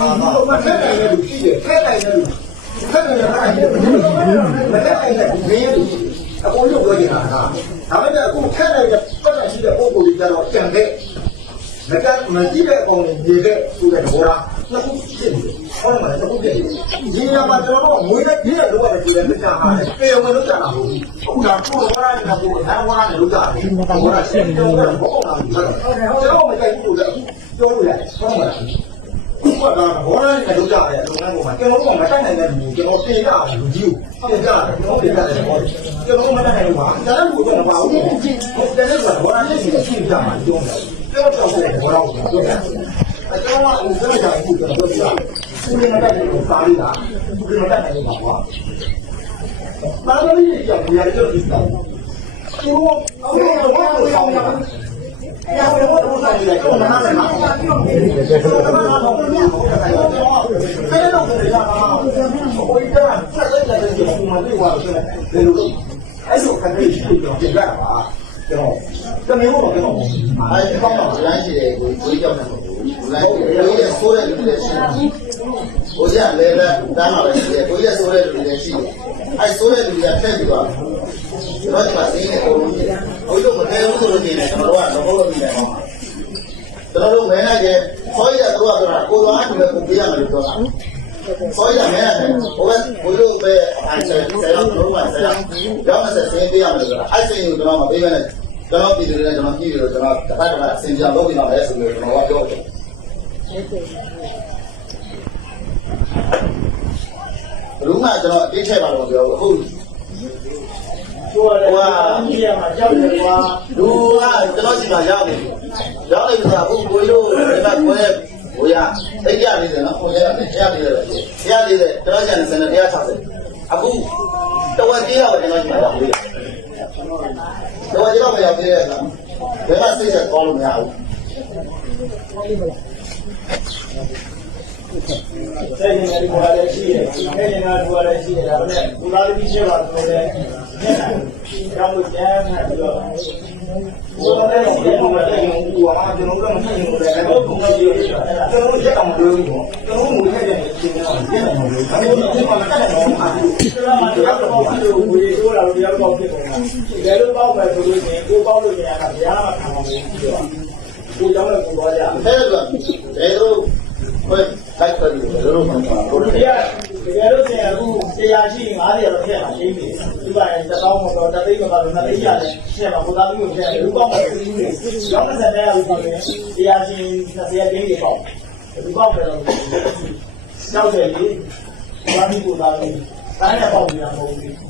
မထက်နိုင်တဲ့လူရှိတယ်ထက်နိုင်တဲ့လူထက်နိုင်တဲ့လူမထက်နိုင်တဲ့လူမင်းလူအကုန်လုံးပြောနေတာကဒါပေမဲ့အခုထက်နိုင်တဲ့ပတ်သက်ရှိတဲ့ပုံကိုကြတော့ကြံတဲ့မကမကြည့်တဲ့အကောင်ကြီးနေတဲ့ဆိုတဲ့ဘောလားနှစ်ခုဖြစ်နေတယ်ဟုတ်မှာနှစ်ခုဖြစ်နေတယ်ဒီနေရာမှာကျွန်တော်တို့ငွေနဲ့ပြည့်တဲ့လောကပဲကြည့်တယ်မကြဟာတယ်ပေရုံနဲ့လောက်ကြတာမဟုတ်ဘူးအခုကကိုယ်ဘောလားနဲ့ကိုယ်ဒါဘောလားနဲ့လောက်ကြတယ်ဘောလားရှင်းတယ်ဘောလားဘောလားကျွန်တော်မကြိုက်ဘူးလို့အခုပြောလို့ရတယ်ဟုတ်မှာခု ကဘောလားနဲ့လောက်ကြတယ်လုပ်ငန်းပေါ်မှာကျွန်တော်တို့ကမတိုက်နိုင်တဲ့လူကျွန်တော်တင်ကြတယ်လူကြီးကိုတင်ကြတယ်ကျွန်တော်တင်ကြတယ်ဘောကျွန်တော်မတိုက်နိုင်ဘူးပါဒါလည်းကိုယ်ကမပါဘူးဟုတ်တယ်လေဘောလားနဲ့ရှင်းကြည့်ကြမှာပြောတယ်ပြောတော့ဘောလားကိုပြောတယ်အကျောင်းကဦးစကြအခုကျွန်တော်ပြောပြတယ်ဦးရတဲ့ကိုစားရတာဦးရတဲ့ကိုပါပါမာမလေးကြောင့်ရရတော့ဒီစားသူအော်တော့ဘာလို့ဆောင်ရလဲ။အဲ့ဒါကတော့ဘုရားကြီးကကျွန်တော်နားမှာပြောနေတယ်။ကျွန်တော်နားမှာပြောနေတယ်။အဲ့ဒါတော့ဘယ်လိုလဲ။ဟိုကဆက်လက်လက်ကျကျွန်တော်ဒီကွာဆိုတယ်။ဘယ်လိုလဲ။ အဲ့လိုခက်ခဲရှိတော့ပြင်ရပါ။ကျွန်တော်တမင်လို့ကျွန်တော်အဲဒီကောင်းတော့လမ်းရှိတယ်ကိုကိုကြောက်နေမှာကိုလမ်းရှိတယ်ကိုရဆိုးတဲ့လူတွေရှိတယ်ကိုရလည်းပဲတန်းလာပဲရှိတယ်ကိုရဆိုးတဲ့လူတွေရှိတယ်အဲဆိုးတဲ့လူတွေကထက်ပြီးတော့ကျွန်တော်ဒီမှာသိနေပုံလို့ ရှိတယ်ဘုရားမထဲဘူးဆိုလို့ရှိရင်ကျွန်တော်တို့ကတော့လို့နေတယ်ဟောကျွန်တော်တို့မဲနိုင်တယ်ခေါ်ရတော့ဆိုတာကိုတော်အားလည်းကိုပြရမယ်လို့ပြောတာခေါ်ရမဲနိုင်တယ်ဘုရားဘုရားပဲအဲဆယ်ဆယ်တော့လုံးဝဆယ်တော့ရောက်မဆက်စင်းပြရမယ်ဆိုတာအဲစင်းကိုကျွန်တော်မပေးဘဲနဲ့ကျွန်တော်ပြည်သူတွေကျွန်တော်ပြည်သူတွေကျွန်တော်တစ်ခါတစ်ခါစင်ကြလုပ်ပြီးတော့လဲဆိုပြီးကျွန်တော်ကပြောတယ်ဘယ်မှကျွန်တော်အတိတ်ထည့်ပါတော့ပြောအခု ပြောရတယ်ဟာဒီရမှာကြောက်တယ်ကွာလူကကျွန်တော်စီမှာရောက်နေရောက်နေပြီဆိုအခုကိုလို့ဒီမှာကိုရဲ့ကိုရသိကြနေတယ်နော်ကိုရတရားနေတယ်တရားနေတယ်ကျွန်တော်ကျန်စနေတရား60အခုတဝက်ကြီးရောက်ကျွန်တော်စီမှာရောက်ပြီတဝက်ကြီးတော့မရောက်သေးတဲ့အခါဘယ်မှာစိတ်ဆက်ကောင်းလို့မရဘူးတဲ့နေရာဒီပေါ်လည်းရှိတယ်တဲ့နေရာဒီပေါ်လည်းရှိတယ်ဒါပေမဲ့ဘူလာတိရှိပါဆိုတော့ညနေ ကြောင်းလို့ကျမ်းမှပြီးတော့ဘုရားလည်းရှိတယ်ဘုရားလည်းယုံကြည်ပါကျွန်တော်တို့ကမသိဘူးလေအဲ့တော့ဘုရားကြီးကျွန်တော်တို့ရက်အောင်လို့ကျွန်တော်တို့ငွေထည့်တယ်ရှင်းတော့ရက်အောင်လို့အဲ့တော့ဒီမှာတက်တယ်တော့အားဒီလိုမှတော့တော့ပြီးတော့ဝေဆိုးလာလို့တရားပေါက်ဖြစ်ကုန်တာဒီလိုပေါက်ပဲဆိုလို့ရှိရင်ကိုပေါက်လို့နေရတာဘုရားကခံပါမယ်ပြီးတော့ဒီကြောင့်လည်းကိုသွားကြအဲ့ဒါကဘယ်လိုဘယ်လိုက်တယ်ဘယ်လိုမှမဟုတ်ဘူးဒီကတကယ်လို့ဆရာအခုတရားရှိ90တော့ထည့်မှာရှင်းပြီ ဒီပါရင်တောင်းမတော့တသိမပါလို့နှစ်သိရတယ်ရှင်းမှာဘုရားပြုကိုထည့်တယ်လူကောက်မှာသိဘူးလေရောင်းတဲ့တဲ့အခုဆိုရင်တရားရှိ20တင်းတွေပေါ့လူကောက်ပဲတော့ကြောက်တယ်လေဘာလို့ကိုသားလဲတိုင်းရပေါ့ပြန်မဟုတ်ဘူး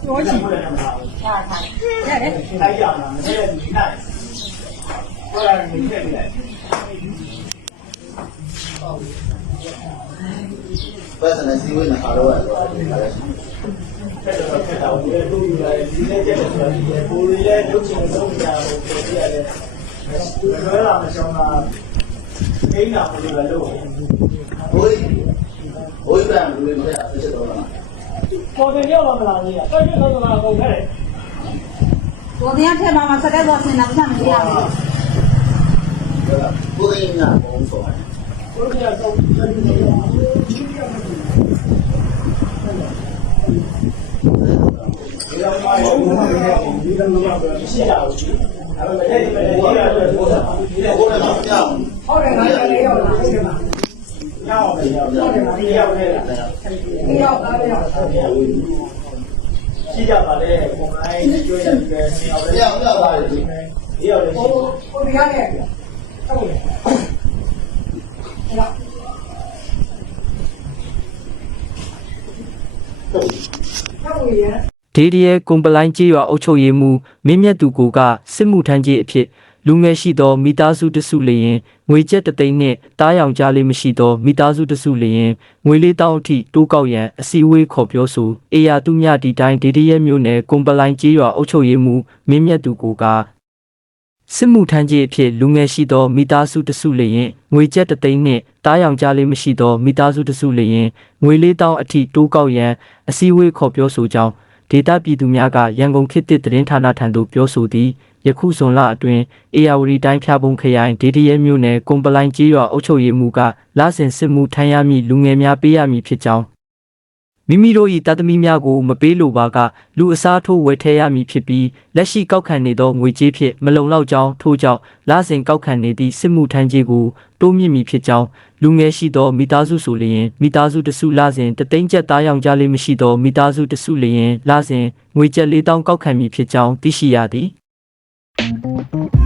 ပြောချင်ဘူးလား။ဟာဟာ။ရတယ်။တိုက်ရမှာမနေ့ကဒီနိုင်။ဟုတ်လားမနေ့ကလေ။ပတ်စံစီဝေးနာရောအဲ့ဒါတက်တော့တက်တော့ဒီလိုလိုဒီနေ့ကျတော့ပိုရီရဲ့ရုပ်ရှင်ဆုံးတာကိုပြောပြရတယ်။ဘယ်လိုလဲမရှောင်းတာအိမ်နာပိုရီလည်းလို့ဟိုဟိုပြန်လူတွေမရဖြစ်တော့လား။ 昨天要我们哪？昨天都是哪个开的？昨天开妈妈十来多钱，那不像你样。昨天啊，我们说。昨天啊，昨天啊。好嘞，好嘞，没有了，没有了。 ရားဆုံးဒီတော့မှဒီလိုမျိုးဒီလိုမျိုးရှိတာကိုအဲ့ဒါလည်းဒီမဲ့ဒီရတယ်ဘုရားဒီတော့ဘိုးလည်းမပြောင်းဟုတ်တယ်ငါလည်းရောက်လာတယ်မှာရောက်တယ်ရောက်တယ်ဒီရောက်တယ်ဒီရောက်တာရောက်ရှိကြပါလေပုံလိုက်ကျွေးရတယ်ဆင်းအောင်ပြောင်းပြောင်းပါလေဒီဒီရောက်တယ်ဟိုဟိုဒီရတယ်ဟုတ်တယ်အဲ့တော့ဟုတ်ရဒေဒီရဲကွန်ပလိုင်းကြီးရွာအုပ်ချုပ်ရေးမှူးမင်းမြတ်သူကိုကစစ်မှုထမ်းကြီးအဖြစ် လူငယ်ရှိသောမိသားစုတစုလျင်ငွေကျပ်တသိန်းနှင့်တားရောင်ကြားလေးမရှိသောမိသားစုတစုလျင်ငွေလေးတောင်းအထိတိုးကောက်ရန်အစည်းအဝေးခေါ်ပြောဆိုအေယာတုမြတီတိုင်းဒေဒီရဲမြို့နယ်ကွန်ပလိုင်းကြီးရွာအုပ်ချုပ်ရေးမှူးမင်းမြတ်သူကိုကစစ်မှုထမ်းကြီးအဖြစ်လူငယ်ရှိသောမိသားစုတစုလျင်ငွေကျပ်တသိန်းနှင့်တားရောင်ကြားလေးမရှိသောမိသားစုတစုလျင်ငွေလေးတောင်းအထိတိုးကောက်ရန်အစည်းအဝေးခေါ်ပြောဆိုကြောင်းဒေတာပြည်သူများကရန်ကုန်ခေတ်သစ်သတင်းဌာနထံသို့ပြောဆိုသည် ယခုဇွန်လအတွင်းအေယာဝတီတိုင်းဖြာပုံခရိုင်ဒေဒီရဲမြို့နယ်ကွန်ပလိုင်းကြီးရွာအုပ်ချုပ်ရေးမှူးကလာဆင်စစ်မှုထမ်းရမည့်လူငယ်များပေးရမည်ဖြစ်ကြောင်းမိမိတို့၏တသမီများကိုမပေးလိုပါကလူအစားထိုးဝယ်ထဲရမည်ဖြစ်ပြီးလက်ရှိကောက်ခံနေသောငွေကြေးဖြင့်မလုံလောက်ကြောင်းထို့ကြောင့်လစဉ်ကောက်ခံနေသည့်စစ်မှုထမ်းကြီးကိုတိုးမြင့်မည်ဖြစ်ကြောင်းလူငယ်ရှိသောမိသားစုဆိုလျင်မိသားစုတစုလစဉ်တသိန်းကျပ်သားယောင်ကြားလေးမရှိသောမိသားစုတစုလျင်လစဉ်ငွေကျပ်၄000ကောက်ခံမည်ဖြစ်ကြောင်းသိရှိရသည် Thank you.